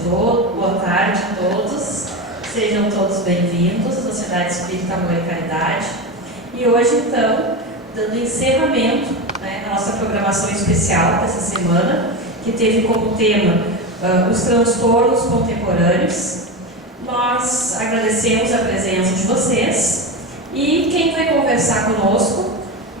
Boa tarde a todos, sejam todos bem-vindos à Sociedade Espírita Amor e Caridade. E hoje, então, dando encerramento, à nossa programação especial dessa semana, que teve como tema os transtornos contemporâneos. Nós agradecemos a presença de vocês e quem vai conversar conosco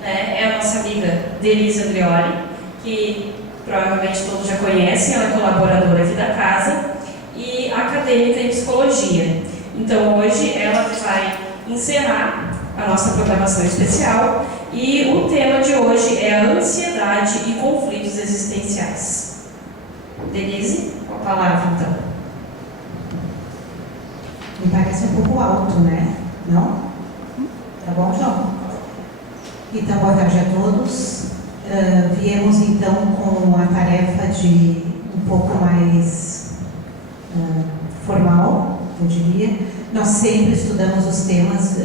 é a nossa amiga Denise Andrioli, que provavelmente todos já conhecem, ela é colaboradora aqui da casa e acadêmica em psicologia. Então hoje ela vai encerrar a nossa programação especial e o tema de hoje é a ansiedade e conflitos existenciais. Denise, com a palavra então. Me parece um pouco alto, né? Não? Tá bom, João? Então, boa tarde a todos. Viemos então com a tarefa de um pouco mais formal, eu diria. Nós sempre estudamos os temas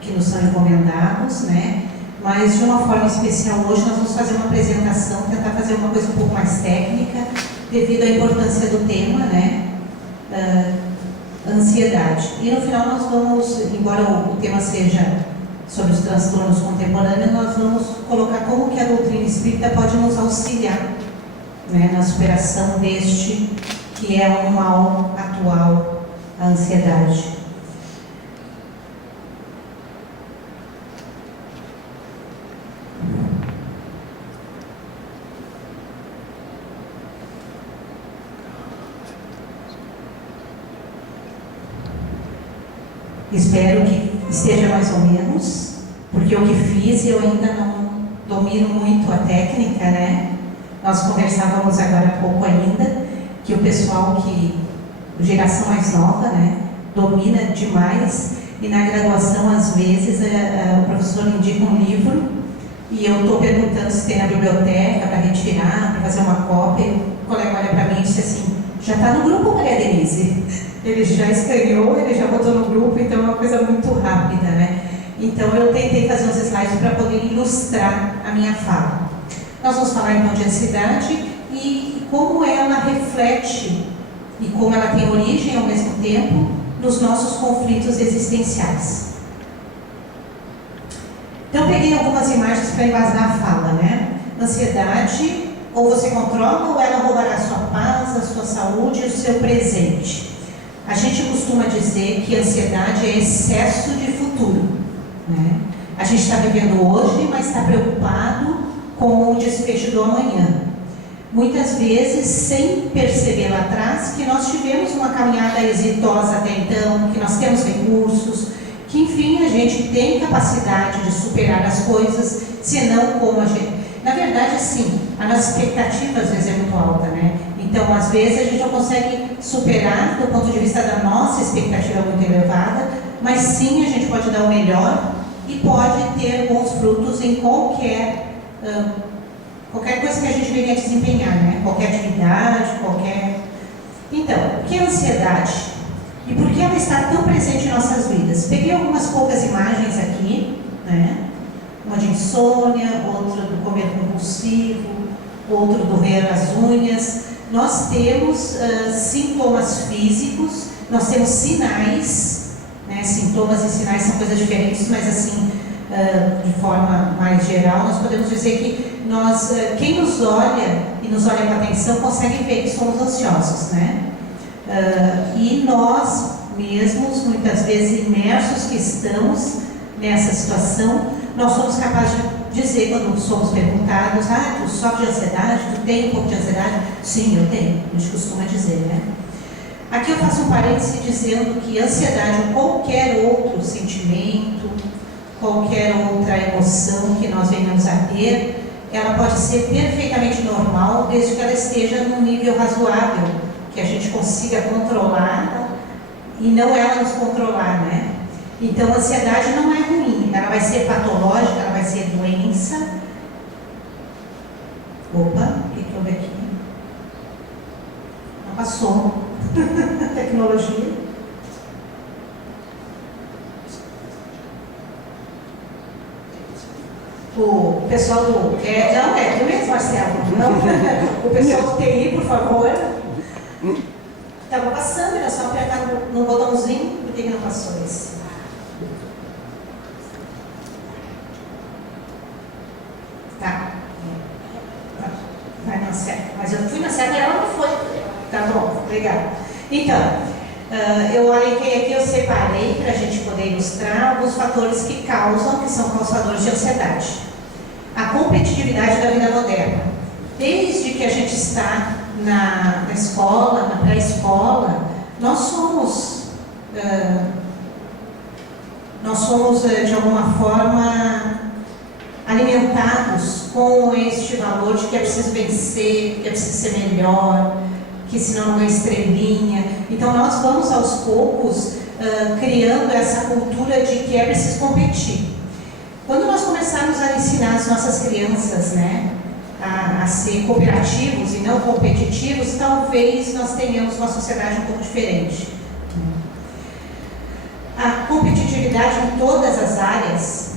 que nos são encomendados, né? Mas de uma forma especial hoje nós vamos fazer uma apresentação, tentar fazer uma coisa um pouco mais técnica, devido à importância do tema, né? Ansiedade. E no final nós vamos, embora o tema seja sobre os transtornos contemporâneos, nós vamos colocar como que a doutrina espírita pode nos auxiliar, né, na superação deste que é um mal atual, a ansiedade. Espero que esteja mais ou menos, porque o que fiz eu ainda não domino muito a técnica, né? Nós conversávamos agora há pouco ainda, que o pessoal geração mais nova, né, domina demais, e na graduação às vezes o professor indica um livro e eu estou perguntando se tem na biblioteca para retirar, para fazer uma cópia, e o colega olha para mim e disse assim: já está no grupo, Maria Denise? Ele já escaneou, ele já botou no grupo, então é uma coisa muito rápida, né? Então eu tentei fazer uns slides para poder ilustrar a minha fala. Nós vamos falar então de ansiedade e como ela reflete e como ela tem origem ao mesmo tempo nos nossos conflitos existenciais. Então peguei algumas imagens para embasar a fala, né? Ansiedade, ou você controla ou ela roubará a sua paz, a sua saúde e o seu presente. A gente costuma dizer que a ansiedade é excesso de futuro, né? A gente está vivendo hoje, mas está preocupado com o desfecho do amanhã. Muitas vezes, sem perceber lá atrás, que nós tivemos uma caminhada exitosa até então, que nós temos recursos, que enfim a gente tem capacidade de superar as coisas, senão como a gente... Na verdade, sim, a nossa expectativa às vezes é muito alta, né? Então, às vezes, a gente não consegue superar do ponto de vista da nossa expectativa muito elevada, mas sim, a gente pode dar o melhor e pode ter bons frutos em qualquer coisa que a gente venha desempenhar, né? Qualquer atividade, qualquer... Então, o que é ansiedade? E por que ela está tão presente em nossas vidas? Peguei algumas poucas imagens aqui, né? Uma de insônia, outra do comer compulsivo, outro do roer as unhas. Nós temos sintomas físicos, nós temos sinais, né? Sintomas e sinais são coisas diferentes, mas assim, de forma mais geral, nós podemos dizer que quem nos olha e nos olha com atenção consegue ver que somos ansiosos, né? E nós mesmos, muitas vezes imersos que estamos nessa situação, nós somos capazes de dizer, quando somos perguntados: tu sofre de ansiedade? Tu tem um pouco de ansiedade? Sim, eu tenho, a gente costuma dizer, né? Aqui eu faço um parêntese dizendo que ansiedade ou qualquer outro sentimento, qualquer outra emoção que nós venhamos a ter, ela pode ser perfeitamente normal, desde que ela esteja num nível razoável, que a gente consiga controlar e não ela nos controlar, né? Então, a ansiedade não é ruim, ela vai ser patológica, ela vai ser doença. Opa, o que houve aqui? Não passou. Tecnologia. O pessoal do... não, é tu mesmo, Marcelo. Não. O pessoal do TI, por favor. Estava passando, era só apertar no botãozinho, por que não passou esse? Tá. Vai na certa. Mas eu fui na certa e ela não foi. Tá bom, legal. Então, eu alenquei aqui, eu separei para a gente poder ilustrar alguns fatores que causam, que são causadores de ansiedade. A competitividade da vida moderna. Desde que a gente está na escola, na pré-escola, nós somos de alguma forma alimentados com este valor de que é preciso vencer, que é preciso ser melhor, que senão não é estrelinha. Então nós vamos aos poucos criando essa cultura de que é preciso competir. Quando nós começarmos a ensinar as nossas crianças, né, a ser cooperativos e não competitivos, talvez nós tenhamos uma sociedade um pouco diferente. A competitividade em todas as áreas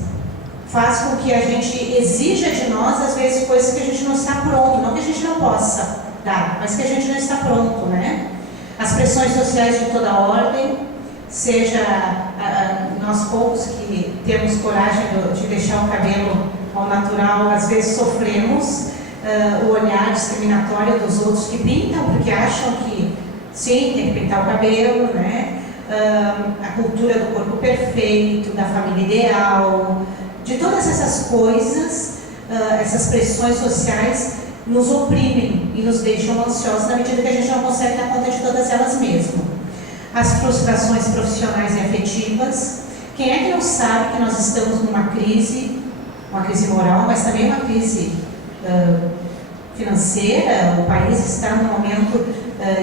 faz com que a gente exija de nós, às vezes, coisas que a gente não está pronto, não que a gente não possa dar, mas que a gente não está pronto, né? As pressões sociais de toda ordem, seja nós poucos que temos coragem de deixar o cabelo ao natural, às vezes sofremos o olhar discriminatório dos outros que pintam, porque acham que sim, tem que pintar o cabelo, né? A cultura do corpo perfeito, da família ideal, de todas essas coisas, essas pressões sociais nos oprimem e nos deixam ansiosos na medida que a gente não consegue dar conta de todas elas mesmo. As frustrações profissionais e afetivas. Quem é que não sabe que nós estamos numa crise moral, mas também uma crise financeira? O país está num momento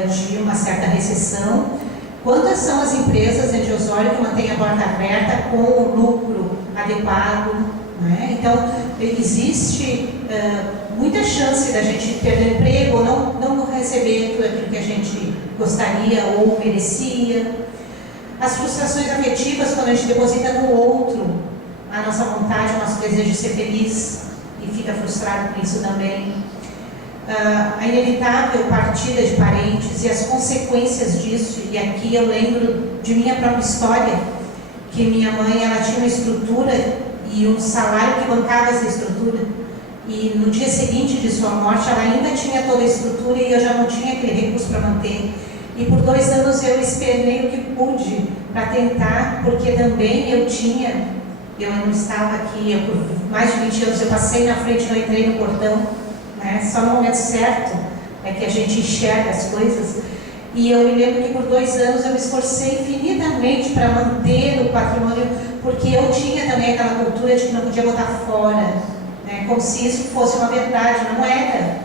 de uma certa recessão. Quantas são as empresas em Osório que mantêm a porta aberta com o lucro adequado, né? Então, existe muita chance da gente perder emprego ou não receber tudo aquilo que a gente gostaria ou merecia. As frustrações afetivas, quando a gente deposita no outro a nossa vontade, o nosso desejo de ser feliz e fica frustrado com isso também. A inevitável partida de parentes e as consequências disso. E aqui eu lembro de minha própria história, que minha mãe, ela tinha uma estrutura e um salário que bancava essa estrutura, e no dia seguinte de sua morte ela ainda tinha toda a estrutura e eu já não tinha aquele recurso para manter. E por 2 anos eu esperei o que pude para tentar, porque também eu não estava aqui, por mais de 20 anos eu passei na frente, não entrei no portão, né? Só no momento certo é que a gente enxerga as coisas. E eu me lembro que por 2 anos eu me esforcei infinitamente para manter o patrimônio, porque eu tinha também aquela cultura de que não podia botar fora, né? Como se isso fosse uma verdade, não era.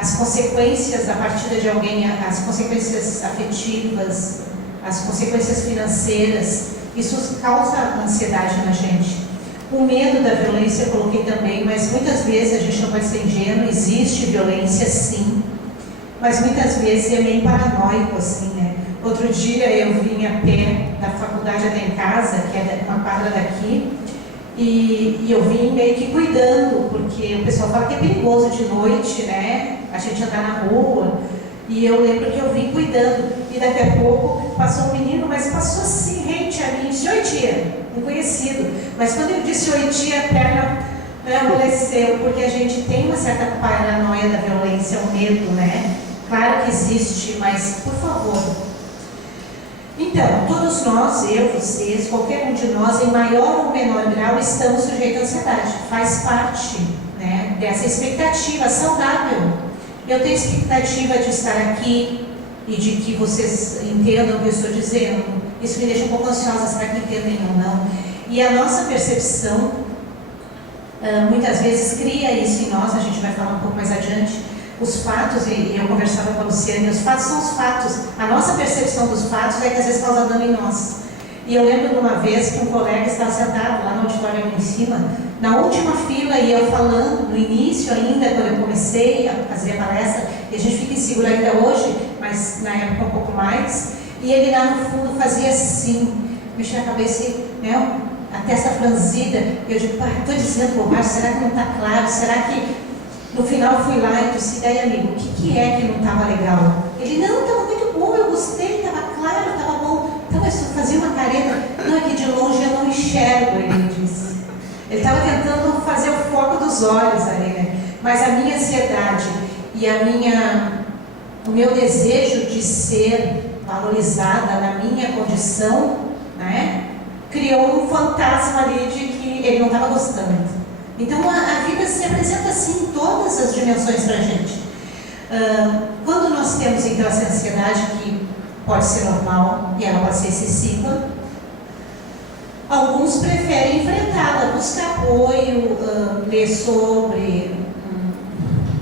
As consequências da partida de alguém, as consequências afetivas, as consequências financeiras, isso causa ansiedade na gente. O medo da violência eu coloquei também, mas muitas vezes a gente não pode ser ingênuo, existe violência sim, mas muitas vezes é meio paranoico assim, né? Outro dia eu vim a pé da faculdade até em casa, que é uma quadra daqui, e eu vim meio que cuidando, porque o pessoal fala que é perigoso de noite, né? A gente andar na rua, e eu lembro que eu vim cuidando, e daqui a pouco passou um menino, mas passou assim, rente a mim, disse: oi tia, um conhecido, mas quando ele disse oi tia, a perna amoleceu, porque a gente tem uma certa paranoia da violência, o medo, né? Claro que existe, mas por favor. Então, todos nós, eu, vocês, qualquer um de nós, em maior ou menor grau, estamos sujeitos à ansiedade. Faz parte, né, dessa expectativa saudável. Eu tenho expectativa de estar aqui e de que vocês entendam o que eu estou dizendo. Isso me deixa um pouco ansiosa, será que entendem ou não? E a nossa percepção, muitas vezes, cria isso em nós, a gente vai falar um pouco mais adiante. Os fatos, e eu conversava com a Luciane, os fatos são os fatos. A nossa percepção dos fatos é que às vezes causa dano em nós. E eu lembro de uma vez que um colega estava sentado lá no auditório ali em cima, na última fila, e eu falando, no início ainda, quando eu comecei a fazer a palestra, e a gente fica inseguro ainda hoje, mas na época um pouco mais, e ele lá no fundo fazia assim, mexia a cabeça, né, a testa franzida, e eu digo: pai, estou dizendo bobagem, será que não está claro? Será que... No final eu fui lá e disse, daí amigo, o que é que não estava legal? Ele, não, estava muito bom, eu gostei, estava claro, estava bom. Então, mas tu fazia uma careta, não, aqui de longe eu não enxergo, ele disse. Ele estava tentando fazer o foco dos olhos ali, né? Mas a minha ansiedade e o meu desejo de ser valorizada na minha condição, né, criou um fantasma ali de que ele não estava gostando. Então a vida se apresenta assim em todas as dimensões para a gente. Quando nós temos então essa ansiedade que pode ser normal e ela pode ser excessiva, alguns preferem enfrentá-la, buscar apoio, ler sobre,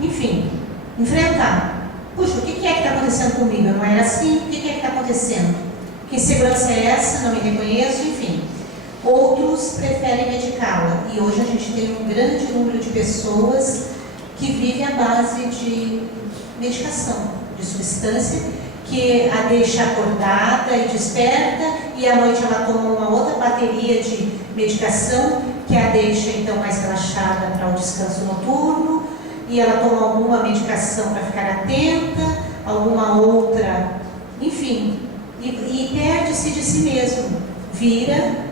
enfim, enfrentar. Puxa, o que é que está acontecendo comigo? Eu não era assim, o que é que está acontecendo? Que insegurança é essa? Não me reconheço, enfim. Outros preferem medicá-la. E hoje a gente tem um grande número de pessoas que vivem à base de medicação, de substância, que a deixa acordada e desperta, e à noite ela toma uma outra bateria de medicação, que a deixa então mais relaxada para o descanso noturno, e ela toma alguma medicação para ficar atenta, alguma outra, enfim, e perde-se de si mesmo, vira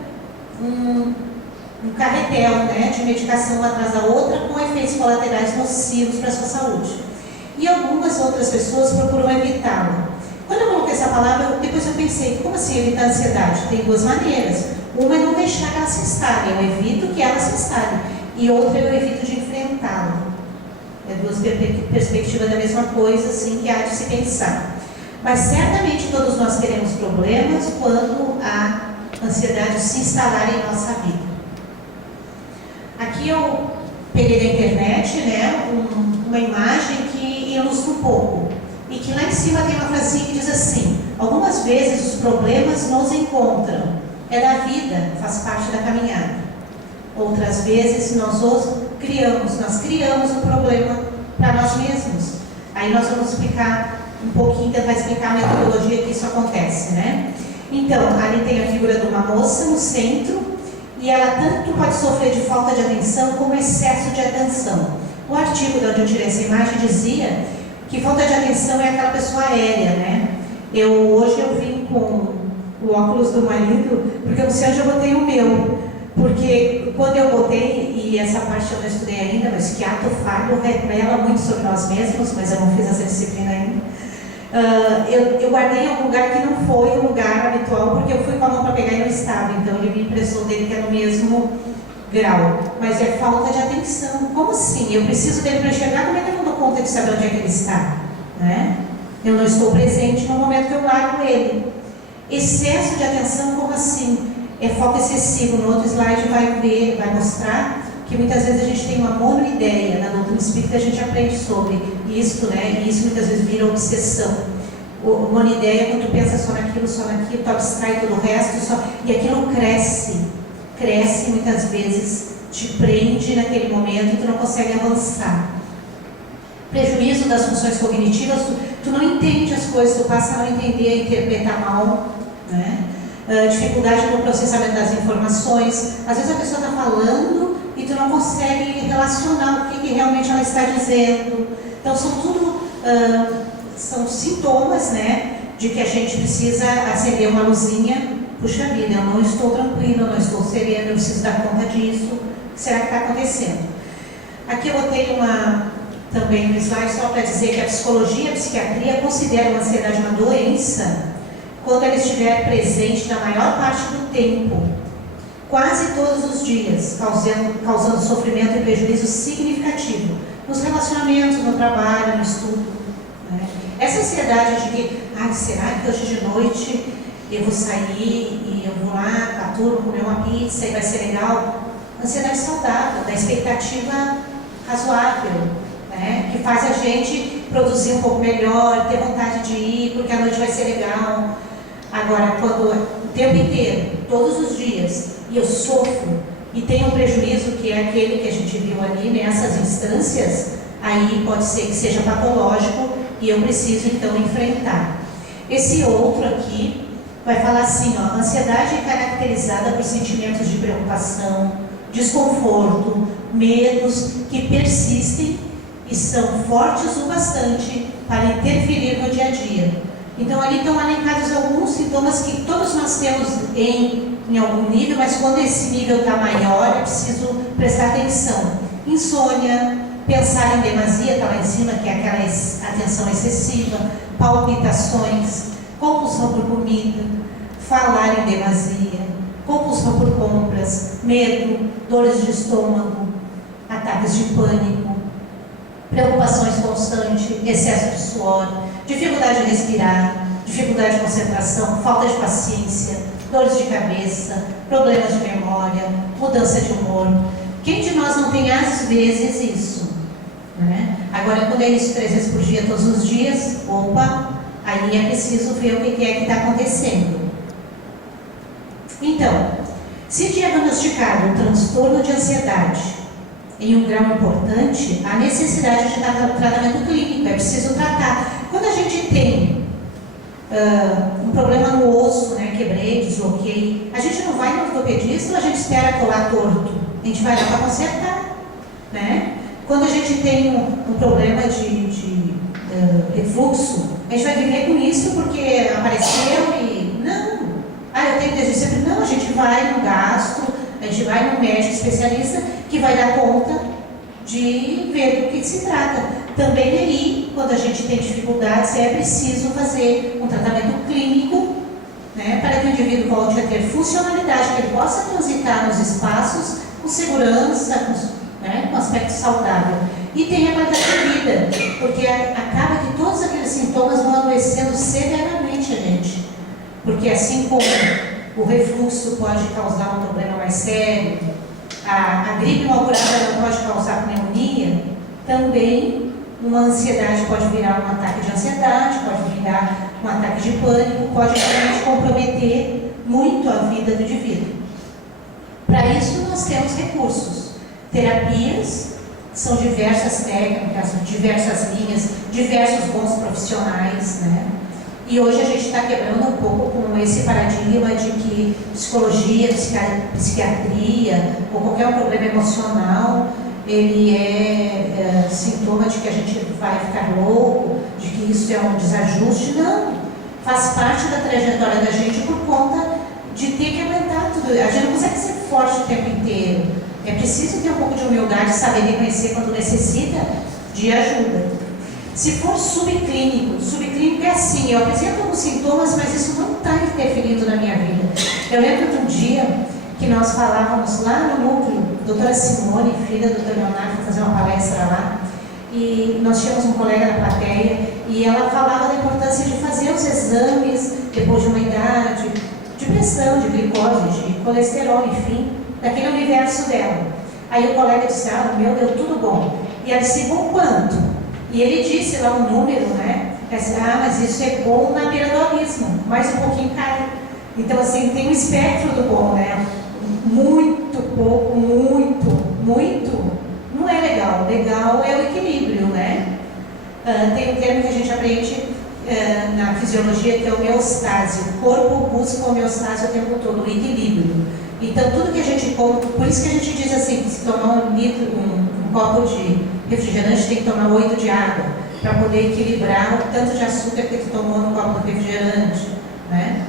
um carretel, né, de medicação uma atrás da outra, com efeitos colaterais nocivos para a sua saúde. E algumas outras pessoas procuram evitá-la. Quando eu coloquei essa palavra, depois eu pensei, como assim evitar a ansiedade? Tem duas maneiras. Uma é não deixar que ela se instale, eu evito que ela se instale. E outra eu evito de enfrentá-la. É duas perspectivas da mesma coisa, assim, que há de se pensar. Mas certamente todos nós teremos problemas quando a ansiedade se instalar em nossa vida. Aqui eu peguei da internet, né, uma imagem que ilustra um pouco. E que lá em cima tem uma frasinha que diz assim: algumas vezes os problemas nos encontram. É da vida, faz parte da caminhada. Outras vezes nós os criamos, nós criamos o problema para nós mesmos. Aí nós vamos explicar um pouquinho, tentar explicar a metodologia que isso acontece, né? Então, ali tem a figura de uma moça no centro, e ela tanto pode sofrer de falta de atenção como excesso de atenção. O artigo de onde eu tirei essa imagem dizia que falta de atenção é aquela pessoa aérea, né? Hoje eu vim com o óculos do marido, porque eu não sei onde eu botei o meu. Porque quando eu botei, e essa parte eu não estudei ainda, mas que ato falho revela muito sobre nós mesmos, mas eu não fiz essa disciplina ainda. Eu guardei em algum lugar que não foi o lugar habitual, porque eu fui com a mão para pegar e não estava, então ele me emprestou dele que é no mesmo grau. Mas é falta de atenção. Como assim? Eu preciso dele para enxergar, como é que eu não dou conta de saber onde é que ele está? Né? Eu não estou presente no momento que eu largo ele. Excesso de atenção, como assim? É foco excessivo. No outro slide vai mostrar que muitas vezes a gente tem uma monoideia. Na doutrina espírita a gente aprende sobre isso, né? E isso muitas vezes vira obsessão. Monoideia é quando tu pensa só naquilo, tu abstrai todo o resto, e aquilo cresce muitas vezes, te prende naquele momento e tu não consegue avançar. Prejuízo das funções cognitivas, tu não entende as coisas, tu passa a não entender, a interpretar mal, né? Dificuldade no processamento das informações. Às vezes a pessoa está falando e tu não consegue relacionar o que realmente ela está dizendo. Então são sintomas, né, de que a gente precisa acender uma luzinha. Puxa vida, eu não estou tranquila, eu não estou serena, eu preciso dar conta disso. O que será que está acontecendo? Aqui eu botei também no slide só para dizer que a psicologia e a psiquiatria consideram a ansiedade uma doença quando ela estiver presente na maior parte do tempo, quase todos os dias, causando sofrimento e prejuízo significativo nos relacionamentos, no trabalho, no estudo. Né? Essa ansiedade de que, será que hoje de noite eu vou sair e eu vou lá com a turma comer uma pizza e vai ser legal? Ansiedade saudável, da expectativa razoável, né? Que faz a gente produzir um pouco melhor, ter vontade de ir, porque a noite vai ser legal. Agora, quando o tempo inteiro, todos os dias, e eu sofro e tenho um prejuízo que é aquele que a gente viu ali nessas instâncias, aí pode ser que seja patológico e eu preciso então enfrentar. Esse outro aqui vai falar assim, ó: a ansiedade é caracterizada por sentimentos de preocupação, desconforto, medos que persistem e são fortes o bastante para interferir no dia a dia. Então, ali estão elencados alguns sintomas que todos nós temos em algum nível, mas quando esse nível está maior, é preciso prestar atenção. Insônia, pensar em demasia, está lá em cima, que é aquela atenção excessiva, palpitações, compulsão por comida, falar em demasia, compulsão por compras, medo, dores de estômago, ataques de pânico, preocupações constantes, excesso de suor, dificuldade de respirar, dificuldade de concentração, falta de paciência, dores de cabeça, problemas de memória, mudança de humor. Quem de nós não tem às vezes isso? Né? Agora, quando é isso 3 vezes por dia, todos os dias, opa, aí é preciso ver o que é que está acontecendo. Então, se diagnosticado um transtorno de ansiedade em um grau importante, há necessidade de tratamento clínico, é preciso tratar. Quando a gente tem um problema no osso, né, quebrei, desloquei, a gente não vai no ortopedista ou a gente espera colar torto? A gente vai lá para consertar, né? Quando a gente tem um problema de refluxo, a gente vai viver com isso porque apareceu e... Não! Eu tenho desde sempre. Não, a gente vai no gasto, a gente vai no médico especialista que vai dar conta de ver do que se trata. Também aí, quando a gente tem dificuldades, é preciso fazer um tratamento clínico, né, para que o indivíduo volte a ter funcionalidade, que ele possa transitar nos espaços com segurança, com aspecto saudável. E tem a qualidade de vida, porque acaba que todos aqueles sintomas vão adoecendo severamente a gente. Porque assim como o refluxo pode causar um problema mais sério, a gripe mal curada não pode causar pneumonia, também uma ansiedade pode virar um ataque de ansiedade, pode virar um ataque de pânico, pode realmente comprometer muito a vida do indivíduo. Para isso nós temos recursos, terapias, são diversas técnicas, diversas linhas, diversos bons profissionais, né? E hoje a gente está quebrando um pouco com esse paradigma de que psicologia, psiquiatria ou qualquer problema emocional, ele é sintoma de que a gente vai ficar louco, de que isso é um desajuste. Não, faz parte da trajetória da gente por conta de ter que aguentar tudo. A gente não consegue ser forte o tempo inteiro. É preciso ter um pouco de humildade, saber reconhecer quando necessita de ajuda. Se for subclínico é assim, eu apresento alguns sintomas, mas isso não está interferindo na minha vida. Eu lembro de um dia que nós falávamos lá no núcleo, doutora Simone, filha do doutor Leonardo, foi fazer uma palestra lá, e nós tínhamos um colega na plateia, e ela falava da importância de fazer os exames depois de uma idade, de pressão, de glicose, de colesterol, enfim, daquele universo dela. Aí o colega disse, o meu deu tudo bom. E ela disse, bom quanto? E ele disse lá um número, né? Mas isso é bom na beira do abismo, mais um pouquinho cai. Então, assim, tem um espectro do bom, né? Muito pouco, muito, não é legal. Legal é o equilíbrio, né? Tem um termo que a gente aprende na fisiologia que é homeostase. O corpo busca homeostase o tempo todo, o equilíbrio. Então, tudo que a gente come, por isso que a gente diz assim, que se tomar um copo de refrigerante tem que tomar 8 de água, para poder equilibrar o tanto de açúcar que tu tomou no copo de refrigerante, né?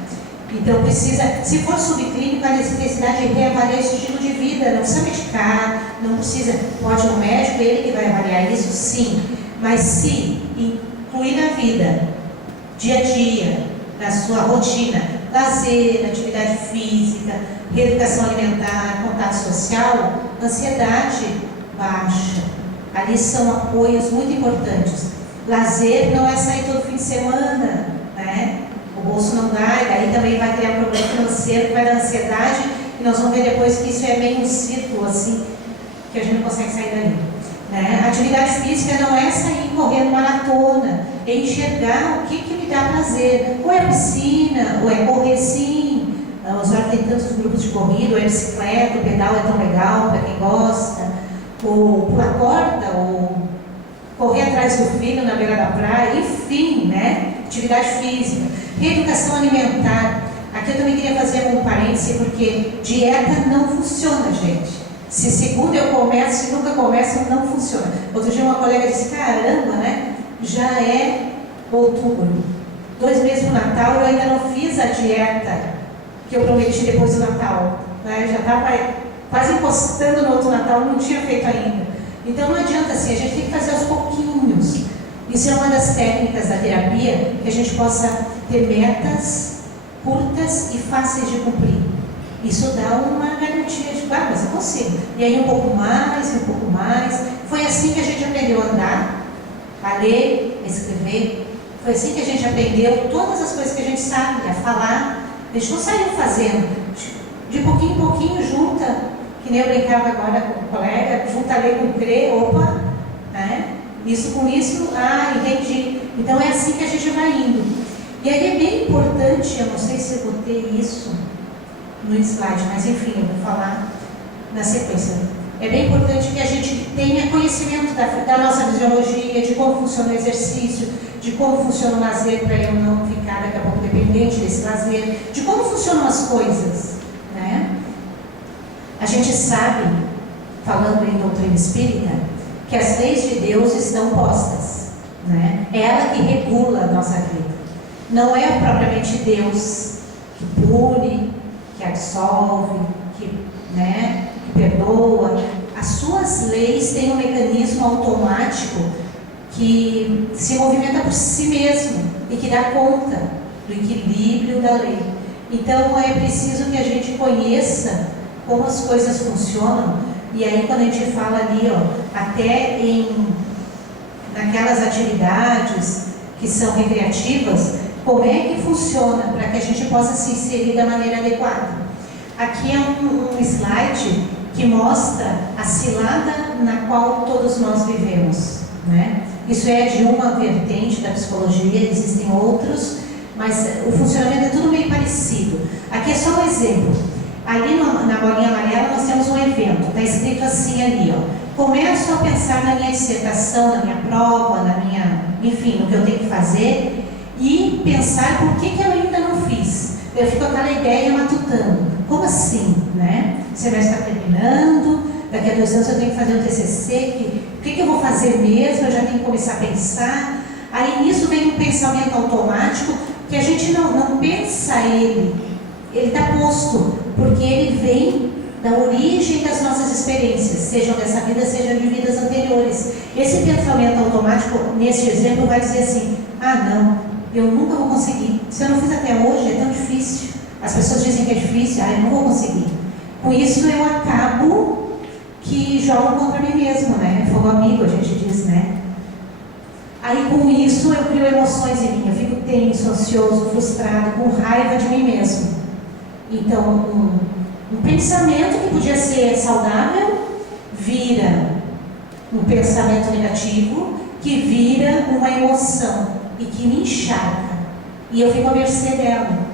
Então precisa, se for subclínico, a necessidade de reavaliar esse estilo de vida, não precisa medicar, não precisa, pode ir no médico, ele que vai avaliar isso, sim, mas se incluir na vida, dia a dia, na sua rotina, lazer, atividade física, reeducação alimentar, contato social, ansiedade baixa. Ali são apoios muito importantes. Lazer não é sair todo fim de semana, né? O bolso não dá, e daí também vai criar um problema financeiro, que vai dar ansiedade, e nós vamos ver depois que isso é meio um círculo, assim, que a gente não consegue sair dali. Né? Atividade física não é sair correndo maratona, é enxergar o que me dá prazer. Ou é piscina, ou é correr sim. Os olhos tem tantos grupos de corrida, ou é bicicleta, o pedal é tão legal para quem gosta. Ou pular corda, ou correr atrás do filho na beira da praia, enfim, né? Atividade física, reeducação alimentar. Aqui eu também queria fazer um parêntese, porque dieta não funciona, gente. Se segunda eu começo, se nunca começo, não funciona. Outro dia uma colega disse, caramba, né? Já é outubro. 2 meses para o Natal, eu ainda não fiz a dieta que eu prometi depois do Natal. Né? Eu já estava quase encostando no outro Natal, não tinha feito ainda. Então não adianta assim, a gente tem que fazer aos pouquinhos. Isso é uma das técnicas da terapia, que a gente possa ter metas curtas e fáceis de cumprir. Isso dá uma garantia de, mas eu consigo. E aí um pouco mais, um pouco mais. Foi assim que a gente aprendeu a andar, a ler, a escrever. Foi assim que a gente aprendeu todas as coisas que a gente sabe, a falar. A gente não saiu fazendo. De pouquinho em pouquinho, junta, que nem eu brincava agora com o colega, junta ler com crer, opa, né? Isso com isso, entendi. Então é assim que a gente vai indo. E aí é bem importante, eu não sei se eu botei isso no slide, mas enfim, eu vou falar na sequência. É bem importante que a gente tenha conhecimento da nossa fisiologia, de como funciona o exercício, de como funciona o lazer, para eu não ficar daqui a pouco dependente desse lazer, de como funcionam as coisas, né? A gente sabe, falando em doutrina espírita, que as leis de Deus estão postas, né? É ela que regula a nossa vida. Não é propriamente Deus que pune, que absolve, que perdoa. As suas leis têm um mecanismo automático que se movimenta por si mesmo e que dá conta do equilíbrio da lei. Então é preciso que a gente conheça como as coisas funcionam. E aí quando a gente fala ali, até naquelas atividades que são recreativas, como é que funciona para que a gente possa se inserir da maneira adequada. Aqui é um slide que mostra a cilada na qual todos nós vivemos, né? Isso é de uma vertente da psicologia, existem outros, mas o funcionamento é tudo meio parecido. Aqui é só um exemplo. Ali na bolinha amarela nós temos um evento, está escrito assim ali, começo a pensar na minha dissertação, na minha prova, enfim, no que eu tenho que fazer e pensar por que eu ainda não fiz. Eu fico com aquela ideia matutando. Como assim, né? O semestre está terminando, daqui a 2 anos eu tenho que fazer um TCC, o que eu vou fazer mesmo? Eu já tenho que começar a pensar. Aí nisso vem um pensamento automático que a gente não pensa ele está posto, porque ele vem da origem das nossas experiências, sejam dessa vida, sejam de vidas anteriores. Esse pensamento automático, nesse exemplo, vai dizer assim, não, eu nunca vou conseguir. Se eu não fiz até hoje, é tão difícil. As pessoas dizem que é difícil, eu não vou conseguir. Com isso eu acabo que jogo contra mim mesmo, né? Fogo amigo, a gente diz, né? Aí com isso eu crio emoções em mim, eu fico tenso, ansioso, frustrado, com raiva de mim mesmo. Então, um pensamento que podia ser saudável vira um pensamento negativo, que vira uma emoção e que me encharca. E eu fico à mercê dela.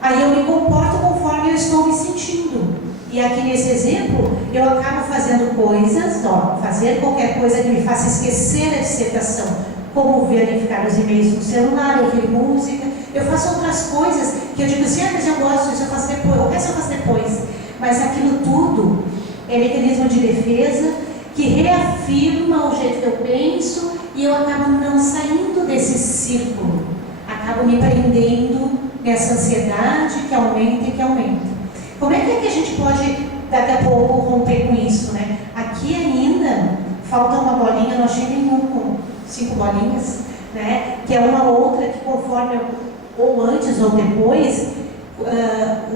Aí eu me comporto conforme eu estou me sentindo. E aqui nesse exemplo, eu acabo fazendo coisas, fazer qualquer coisa que me faça esquecer a dissertação, como verificar os e-mails no celular, ouvir música. Eu faço outras coisas que eu digo assim, mas eu gosto disso, eu faço depois, o resto eu faço depois. Mas aquilo tudo é mecanismo de defesa que reafirma o jeito que eu penso e eu acabo não saindo desse círculo. Acabo me prendendo nessa ansiedade que aumenta e que aumenta. Como é que a gente pode, daqui a pouco, romper com isso, né? Aqui ainda falta uma bolinha, não achei nenhum com 5 bolinhas, né? Que é uma outra que conforme ou antes ou depois,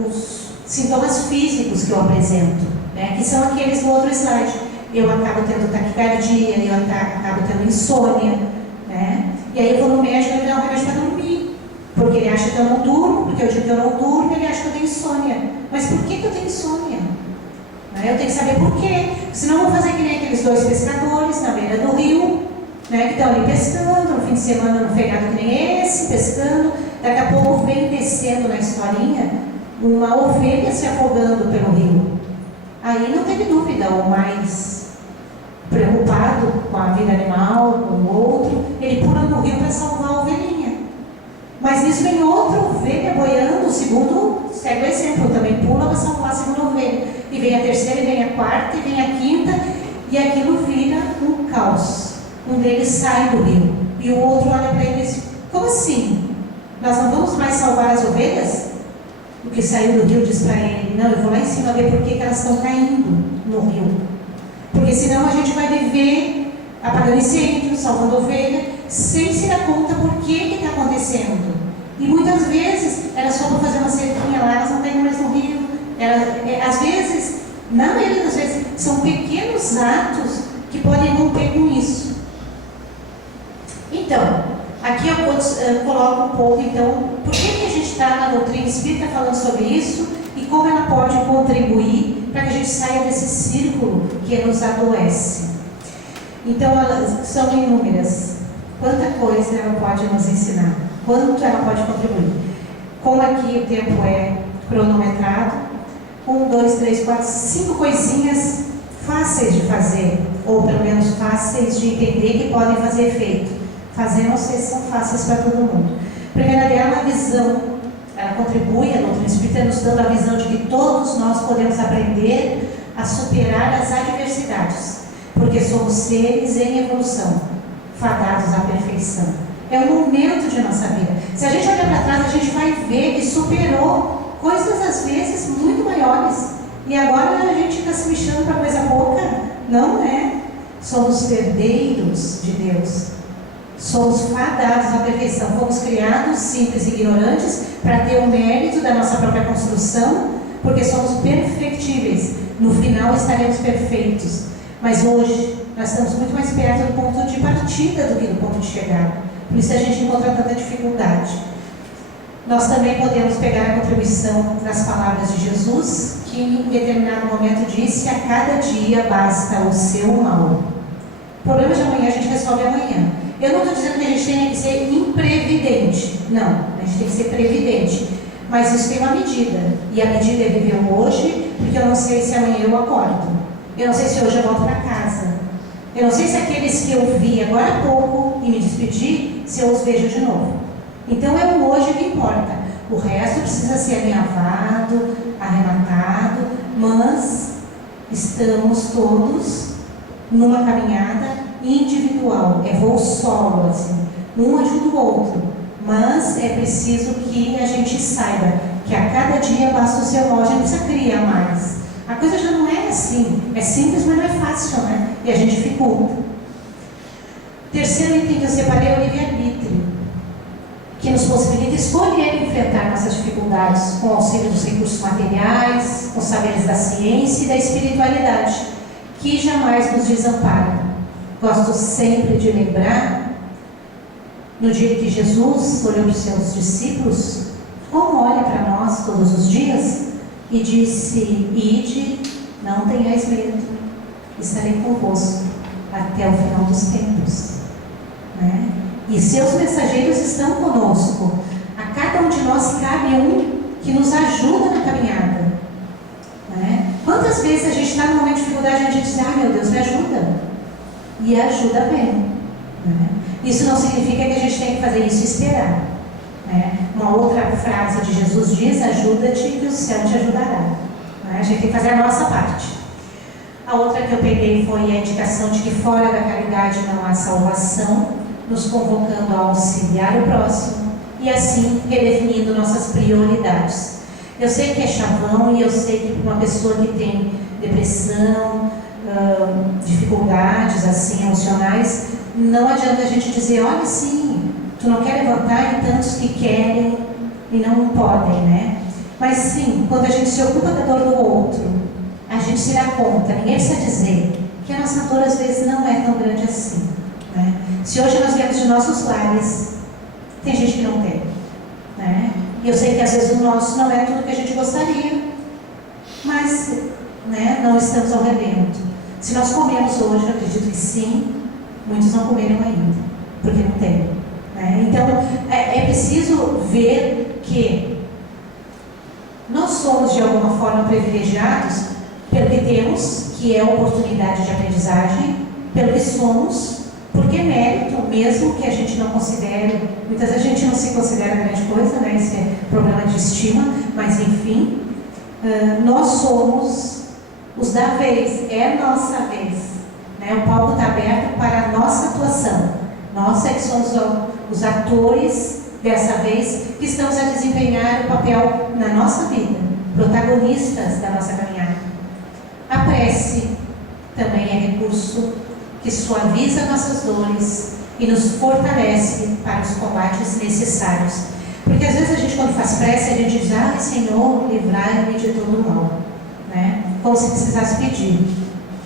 os sintomas físicos que eu apresento, né? Que são aqueles do outro slide. Eu acabo tendo taquicardia, eu acabo tendo insônia, né? E aí eu vou no médico e ele dá um remédio para dormir, porque ele acha que eu não durmo, porque eu digo que eu não durmo, ele acha que eu tenho insônia. Mas por que eu tenho insônia? Eu tenho que saber por quê. Senão eu vou fazer que nem aqueles 2 pescadores na beira do rio, né, que estão ali pescando, no fim de semana no feriado que nem esse, pescando. Daqui a pouco vem descendo na historinha uma ovelha se afogando pelo rio. Aí não teve dúvida, o mais preocupado com a vida animal, com o outro, ele pula no rio para salvar a ovelhinha. Mas nisso vem outra ovelha boiando, o segundo segue o exemplo, também pula para salvar a segunda ovelha. e vem a terceira, e vem a quarta, e vem a quinta, e aquilo vira um caos. Um deles sai do rio, e o outro olha para ele e diz: como assim? Nós não vamos mais salvar as ovelhas? O que saiu do rio diz para ele: não, eu vou lá em cima ver por que elas estão caindo no rio. Porque senão a gente vai viver apagando incêndio, salvando ovelha, sem se dar conta por que está acontecendo. E muitas vezes era só para fazer uma cerquinha lá, elas não caem mais no rio. Às vezes, na maioria das vezes, são pequenos atos que podem romper com isso. Então, aqui eu coloco um pouco, então, por que a gente está na doutrina espírita falando sobre isso e como ela pode contribuir para que a gente saia desse círculo que nos adoece. Então, elas são inúmeras. Quanta coisa ela pode nos ensinar, quanto ela pode contribuir. Como aqui o tempo é cronometrado, 1, 2, 3, 4, 5 coisinhas fáceis de fazer, ou pelo menos fáceis de entender que podem fazer efeito. Fazer, não sei se são fáceis para todo mundo. A primeira dela é a visão. Ela contribui, a doutrina espírita nos dando a visão de que todos nós podemos aprender a superar as adversidades, porque somos seres em evolução, fadados à perfeição. É o momento de nossa vida. Se a gente olhar para trás, a gente vai ver que superou coisas às vezes muito maiores. E agora a gente está se mexendo para coisa pouca? Não é. Somos herdeiros de Deus. Somos fadados à perfeição. Fomos criados simples e ignorantes para ter o mérito da nossa própria construção, porque somos perfectíveis. No final estaremos perfeitos. Mas hoje nós estamos muito mais perto do ponto de partida do que do ponto de chegada. Por isso a gente encontra tanta dificuldade. Nós também podemos pegar a contribuição das palavras de Jesus, que em determinado momento disse: a cada dia basta o seu mal. O problema de amanhã a gente resolve amanhã. Eu não estou dizendo que a gente tenha que ser imprevidente. Não, a gente tem que ser previdente. Mas isso tem uma medida. E a medida é viver o hoje, porque eu não sei se amanhã eu acordo. Eu não sei se hoje eu volto para casa. Eu não sei se aqueles que eu vi agora há pouco e me despedi, se eu os vejo de novo. Então é o hoje que importa. O resto precisa ser alinhavado, arrematado, mas estamos todos numa caminhada individual. É voo solo, assim. Um ajuda o outro. Mas é preciso que a gente saiba que a cada dia basta o seu mal. A gente precisa criar mais. A coisa já não é assim. É simples, mas não é fácil, né? E a gente dificulta. Terceiro item que eu separei é o livre-arbítrio, que nos possibilita escolher enfrentar nossas dificuldades com o auxílio dos recursos materiais, com os saberes da ciência e da espiritualidade, que jamais nos desamparam. Gosto sempre de lembrar, no dia que Jesus olhou para os seus discípulos, como olha para nós todos os dias, e disse: ide, não tenhais medo, estarei convosco até o final dos tempos. Né? E seus mensageiros estão conosco. A cada um de nós cabe um que nos ajuda na caminhada. Né? Quantas vezes a gente está num momento de dificuldade e a gente diz: ah, meu Deus, me ajuda. E ajuda bem. Né? Isso não significa que a gente tem que fazer isso e esperar. Né? Uma outra frase de Jesus diz: ajuda-te que o céu te ajudará. Né? A gente tem que fazer a nossa parte. A outra que eu peguei foi a indicação de que fora da caridade não há salvação, nos convocando a auxiliar o próximo e assim redefinindo nossas prioridades. Eu sei que é chavão e eu sei que para uma pessoa que tem depressão, dificuldades assim emocionais, não adianta a gente dizer: olha, sim, tu não quer levantar, e tantos que querem e não podem, né? Mas sim, quando a gente se ocupa da dor do outro, a gente se dá conta, ninguém precisa dizer, que a nossa dor às vezes não é tão grande assim. Né? Se hoje nós viemos de nossos lares, tem gente que não tem. Né? E eu sei que às vezes o nosso não é tudo que a gente gostaria, mas né, não estamos ao relento. Se nós comemos hoje, eu acredito que sim, muitos não comeram ainda, porque não tem. Né? Então, é preciso ver que nós somos de alguma forma privilegiados pelo que temos, que é a oportunidade de aprendizagem, pelo que somos, porque é mérito, mesmo que a gente não considere, muitas vezes a gente não se considera grande coisa, né? Esse é problema de estima, mas enfim, nós somos da vez, é nossa vez. Né? O palco está aberto para a nossa atuação. Nós é que somos os atores dessa vez que estamos a desempenhar o papel na nossa vida, protagonistas da nossa caminhada. A prece também é recurso que suaviza nossas dores e nos fortalece para os combates necessários. Porque às vezes a gente, quando faz prece, a gente diz: ai, Senhor, livrai-me de todo mal. Né? Como se precisasse pedir,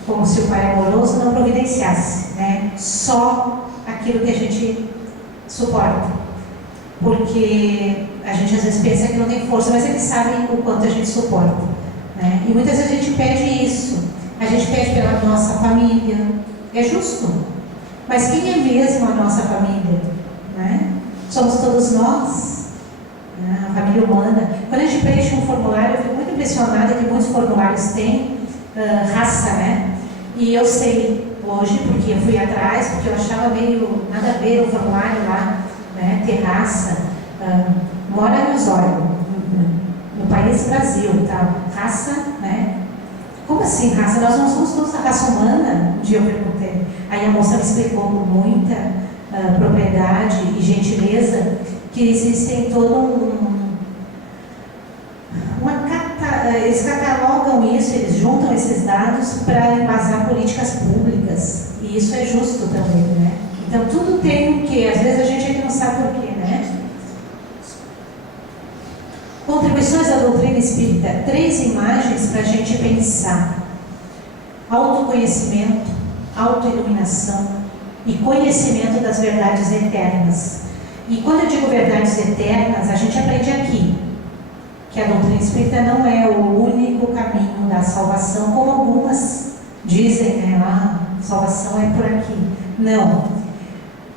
como se o Pai amoroso não providenciasse, né? Só aquilo que a gente suporta, porque a gente às vezes pensa que não tem força, mas eles sabem o quanto a gente suporta, né? E muitas vezes a gente pede isso, a gente pede pela nossa família, é justo, mas quem é mesmo a nossa família, né? Somos todos nós, né? A família humana. Quando a gente preenche um formulário, eu fico muito impressionada que muitos formulários têm raça, né? E eu sei hoje, porque eu fui atrás, porque eu achava meio nada a ver o formulário lá, né? Ter raça, mora no Osório, no país Brasil, tá? Raça, né? Como assim raça? Nós não somos todos a raça humana? Um dia eu perguntei. Aí a moça me explicou com muita propriedade e gentileza que existem todo eles catalogam isso, eles juntam esses dados para embasar políticas públicas, e isso é justo também, né? Então tudo tem o quê? Às vezes a gente aqui não sabe por quê, né? Contribuições da doutrina espírita, 3 imagens para a gente pensar: autoconhecimento, autoiluminação e conhecimento das verdades eternas. E quando eu digo verdades eternas, a gente aprende aqui que a doutrina espírita não é o único caminho da salvação, como algumas dizem, né? Salvação é por aqui. Não.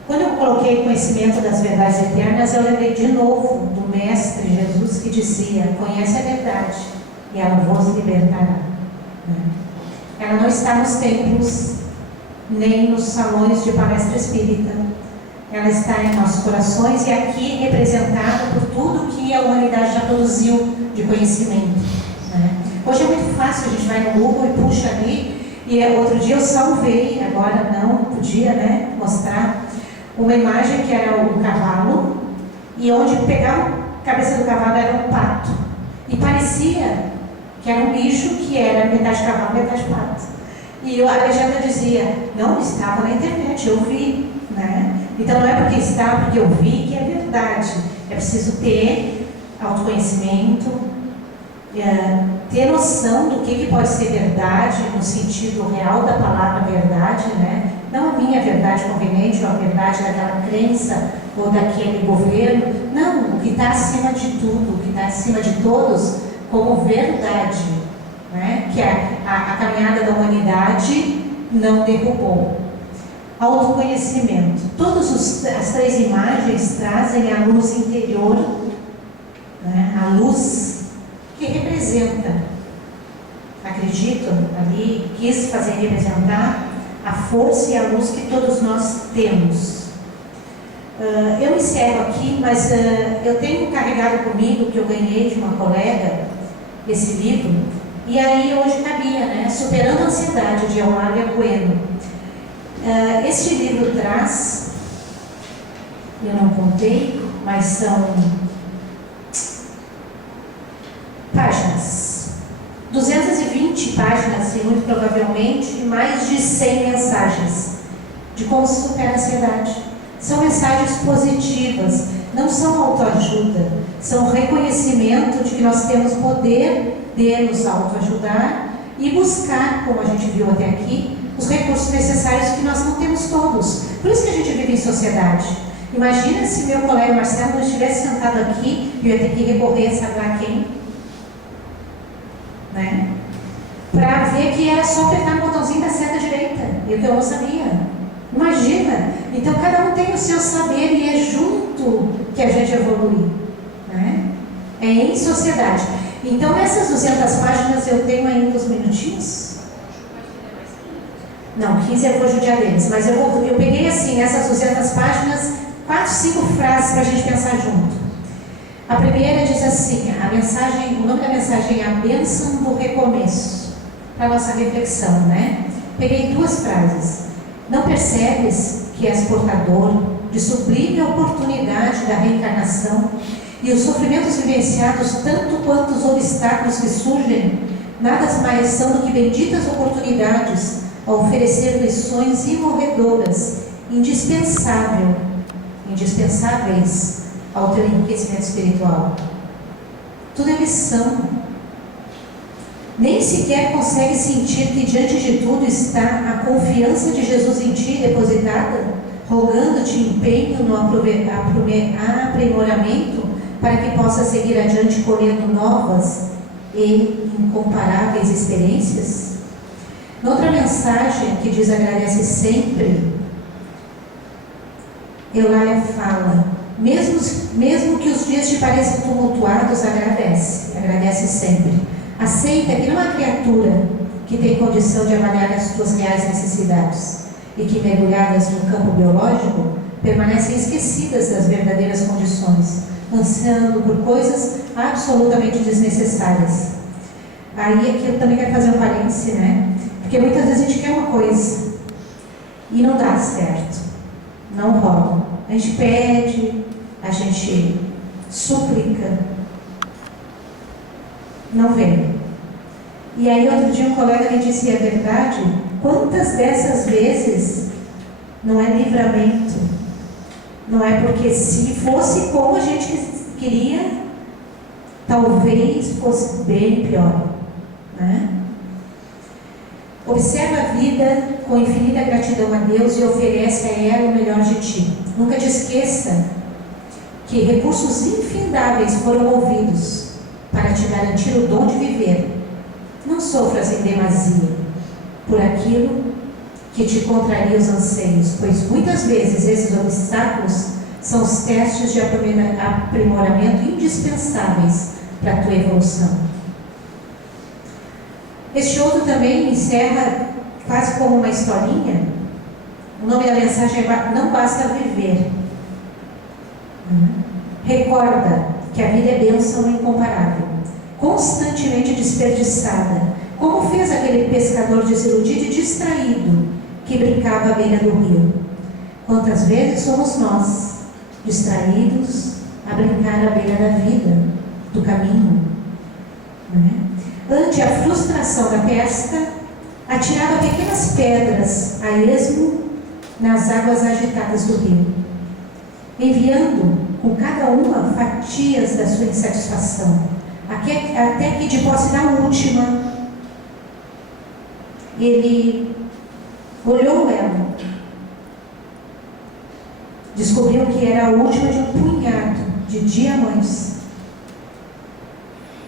Quando eu coloquei conhecimento das verdades eternas, eu lembrei de novo do Mestre Jesus que dizia: conhece a verdade e ela vos libertará. Ela não está nos templos, nem nos salões de palestra espírita. Ela está em nossos corações e aqui representada por tudo que a humanidade já produziu de conhecimento, né? Hoje é muito fácil, a gente vai no Google e puxa ali, e outro dia eu salvei, agora não podia, né, mostrar uma imagem que era o cavalo, e onde pegava a cabeça do cavalo era um pato, e parecia que era um bicho que era metade cavalo, metade pato. E a legenda dizia: não, estava na internet, eu vi, né? Então não é porque está, porque eu vi que é verdade. É preciso ter autoconhecimento, ter noção do que pode ser verdade no sentido real da palavra verdade, né? Não a minha verdade conveniente ou a verdade daquela crença ou daquele governo. Não, o que está acima de tudo, o que está acima de todos como verdade, né? Que a caminhada da humanidade não derrubou. Autoconhecimento. Todas as 3 imagens trazem a luz interior, né? A luz que representa, acredito, ali quis fazer representar a força e a luz que todos nós temos. Eu encerro aqui, mas eu tenho carregado comigo, que eu ganhei de uma colega, esse livro, e aí hoje cabia, né? Superando a Ansiedade, de Eulália Bueno. Este livro traz, eu não contei, mas são páginas, 220 páginas, e muito provavelmente mais de 100 mensagens de como se supera a ansiedade. São mensagens positivas, não são autoajuda, são reconhecimento de que nós temos poder de nos autoajudar e buscar, como a gente viu até aqui, os recursos necessários que nós não temos todos. Por isso que a gente vive em sociedade. Imagina se meu colega Marcelo não estivesse sentado aqui e eu ia ter que recorrer a saber a quem, né? Para ver que era só apertar no botãozinho da seta direita, e que eu não sabia. Imagina. Então cada um tem o seu saber e é junto que a gente evolui, né? É em sociedade. Então essas 200 páginas eu tenho ainda uns minutinhos. Não, 15 eu vou judiar deles, mas eu peguei assim, nessas 200 páginas, 4, 5 frases para a gente pensar junto. A primeira diz assim, o nome da mensagem é a bênção do recomeço. para a nossa reflexão, né? Peguei 2 frases. Não percebes que és portador de sublime oportunidade da reencarnação e os sofrimentos vivenciados, tanto quanto os obstáculos que surgem, nada mais são do que benditas oportunidades a oferecer lições imorredoras, indispensáveis ao teu enriquecimento espiritual. Tudo é lição. Nem sequer consegue sentir que diante de tudo está a confiança de Jesus em ti depositada, rogando-te empenho no aprimoramento para que possa seguir adiante colhendo novas e incomparáveis experiências? Noutra mensagem que diz agradece sempre, Eulália fala, mesmo que os dias te pareçam tumultuados, agradece sempre. Aceita que não há criatura que tem condição de avaliar as tuas reais necessidades e que, mergulhadas no campo biológico, permanecem esquecidas das verdadeiras condições, ansiando por coisas absolutamente desnecessárias. Aí aqui eu também quero fazer um parêntese, né? Porque muitas vezes a gente quer uma coisa e não dá certo, não rola. A gente pede, a gente suplica, não vem. E aí outro dia um colega me disse, é verdade, quantas dessas vezes não é livramento, não é porque se fosse como a gente queria, talvez fosse bem pior, né? Observa a vida com infinita gratidão a Deus e oferece a ela o melhor de ti. Nunca te esqueça que recursos infindáveis foram movidos para te garantir o dom de viver. Não sofras em demasia por aquilo que te contraria os anseios, pois muitas vezes esses obstáculos são os testes de aprimoramento indispensáveis para a tua evolução. Este outro também encerra quase como uma historinha. O nome da mensagem é Não Basta Viver. Recorda que a vida é bênção incomparável, constantemente desperdiçada, como fez aquele pescador desiludido e distraído que brincava à beira do rio. Quantas vezes somos nós, distraídos a brincar à beira da vida, do caminho, né? Ante a frustração da pesca, atirava pequenas pedras a esmo nas águas agitadas do rio, enviando com cada uma fatias da sua insatisfação, até que de posse da última, ele olhou ela, descobriu que era a última de um punhado de diamantes,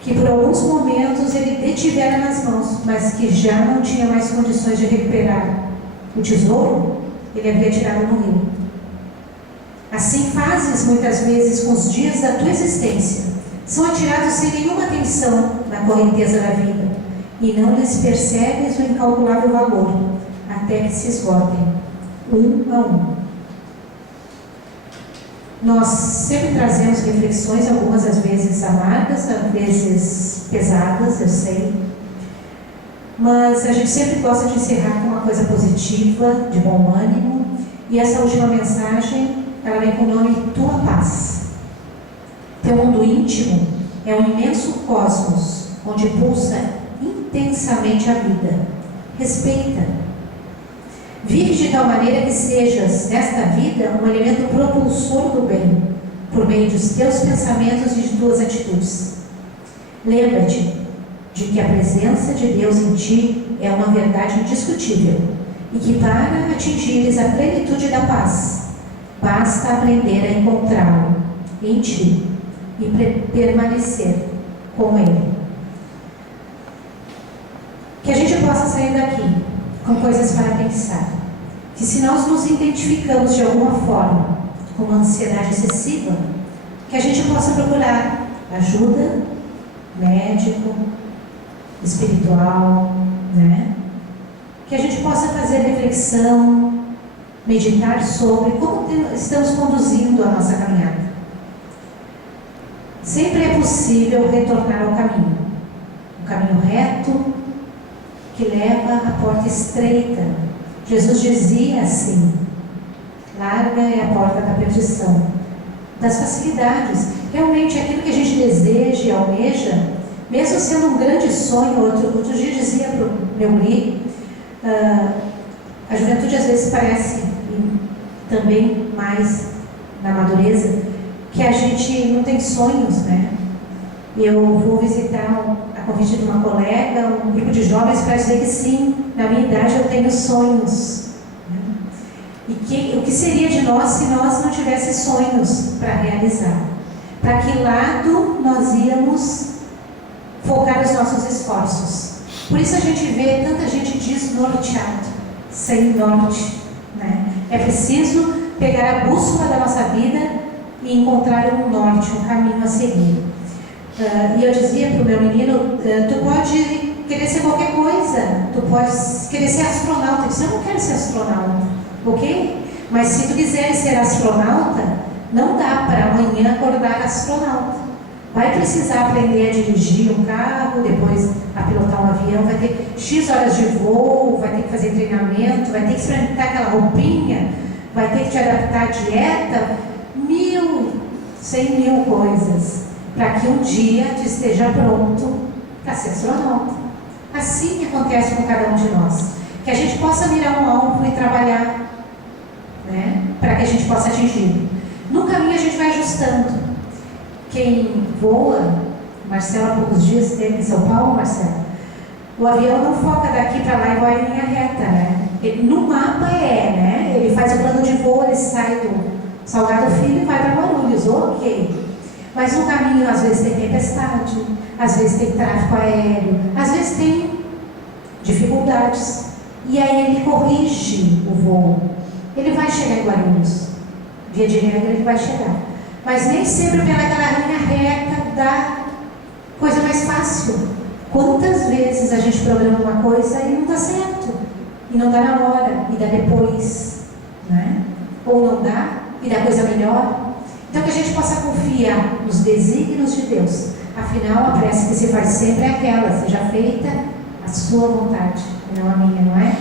que por alguns momentos ele detivera nas mãos, mas que já não tinha mais condições de recuperar. O tesouro ele havia tirado no rio. Assim fazes muitas vezes com os dias da tua existência. São atirados sem nenhuma atenção na correnteza da vida, e não lhes percebes o incalculável valor, até que se esgotem, um a um. Nós sempre trazemos reflexões, algumas às vezes amargas, às vezes pesadas, eu sei, mas a gente sempre gosta de encerrar com uma coisa positiva, de bom ânimo, e essa última mensagem, ela vem com o nome Tua Paz. Teu mundo íntimo é um imenso cosmos, onde pulsa intensamente a vida. Respeita. Vive de tal maneira que sejas, nesta vida, um elemento propulsor do bem, por meio dos teus pensamentos e de tuas atitudes. Lembra-te de que a presença de Deus em ti é uma verdade indiscutível, e que para atingires a plenitude da paz, basta aprender a encontrá-lo em ti e permanecer com ele. Que a gente possa sair daqui com coisas para pensar. Que se nós nos identificamos de alguma forma com uma ansiedade excessiva, que a gente possa procurar ajuda, médico, espiritual, né? Que a gente possa fazer reflexão, meditar sobre como estamos conduzindo a nossa caminhada. Sempre é possível retornar ao caminho, o caminho reto, que leva à porta estreita. Jesus dizia assim: larga é a porta da perdição, das facilidades. Realmente, aquilo que a gente deseja e almeja, mesmo sendo um grande sonho, outro dia dizia para o meu guri, a juventude às vezes parece, e também mais na madureza, que a gente não tem sonhos, né? Eu vou visitar, a convite de uma colega, um grupo de jovens, para dizer que sim, na minha idade eu tenho sonhos. Né? E o que seria de nós se nós não tivéssemos sonhos para realizar? Para que lado nós íamos focar os nossos esforços? Por isso a gente vê tanta gente desnorteada, sem norte. Né? É preciso pegar a bússola da nossa vida e encontrar um norte, um caminho a seguir. E eu dizia para o meu menino, tu pode querer ser qualquer coisa, tu pode querer ser astronauta. Eu disse, eu não quero ser astronauta, ok? Mas se tu quiser ser astronauta, não dá para amanhã acordar astronauta. Vai precisar aprender a dirigir um carro, depois a pilotar um avião, vai ter X horas de voo, vai ter que fazer treinamento, vai ter que experimentar aquela roupinha, vai ter que te adaptar à dieta, 100 mil coisas, para que um dia tu esteja pronto para ser astronauta. Assim que acontece com cada um de nós. Que a gente possa mirar um alvo e trabalhar, né, para que a gente possa atingir. No caminho a gente vai ajustando. Quem voa, Marcelo há poucos dias esteve em São Paulo, Marcelo, o avião não foca daqui para lá e vai em linha reta, né? No mapa né? Ele faz o plano de voo, ele sai do Salgado Filho e vai para Guarulhos, ok. Mas no caminho, às vezes, tem tempestade, às vezes tem tráfego aéreo, às vezes tem dificuldades. E aí ele corrige o voo. Ele vai chegar em Guarulhos. Via de regra, ele vai chegar. Mas nem sempre pelaquela linha reta da coisa mais fácil. Quantas vezes a gente programa uma coisa e não dá certo? E não dá na hora, e dá depois. Né? Ou não dá, e dá coisa melhor. Então que a gente possa confiar nos desígnios de Deus. Afinal, a prece que se faz sempre é aquela: seja feita a sua vontade, e não a minha, não é?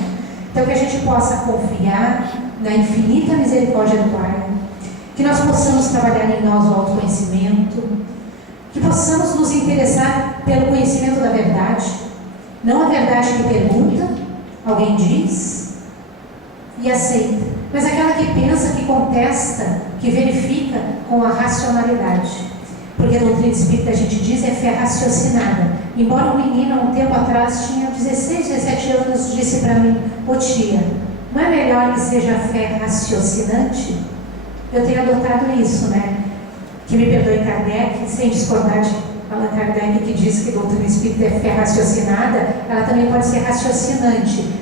Então que a gente possa confiar na infinita misericórdia do Pai, que nós possamos trabalhar em nós o autoconhecimento, que possamos nos interessar pelo conhecimento da verdade, não a verdade que pergunta, alguém diz e aceita, mas aquela que pensa, que contesta, que verifica com a racionalidade. Porque a doutrina espírita, a gente diz, é fé raciocinada. Embora um menino, há um tempo atrás, tinha 16, 17 anos, disse para mim: ô tia, não é melhor que seja fé raciocinante? Eu tenho adotado isso, né? Que me perdoe Kardec, sem discordar de Allan Kardec, que diz que a doutrina espírita é fé raciocinada, ela também pode ser raciocinante.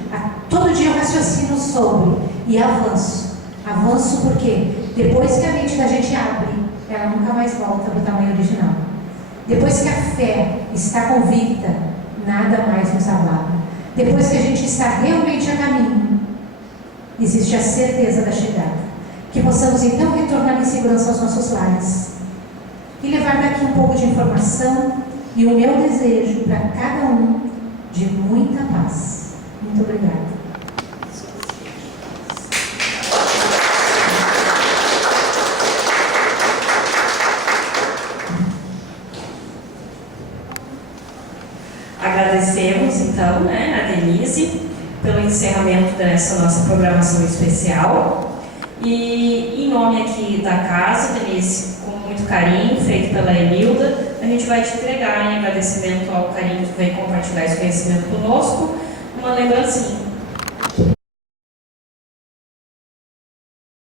Todo dia eu raciocino sobre e avanço. Avanço porque depois que a mente da gente abre, ela nunca mais volta para o tamanho original. Depois que a fé está convicta, nada mais nos abala. Depois que a gente está realmente a caminho, existe a certeza da chegada. Que possamos então retornar em segurança aos nossos lares e levar daqui um pouco de informação e o meu desejo para cada um de muita paz. Muito obrigada. Agradecemos então, né, a Denise pelo encerramento dessa nossa programação especial. E em nome aqui da casa, Denise, com muito carinho, feito pela Emilda, a gente vai te entregar, em agradecimento ao carinho que vem compartilhar esse conhecimento conosco, uma lembrancinha.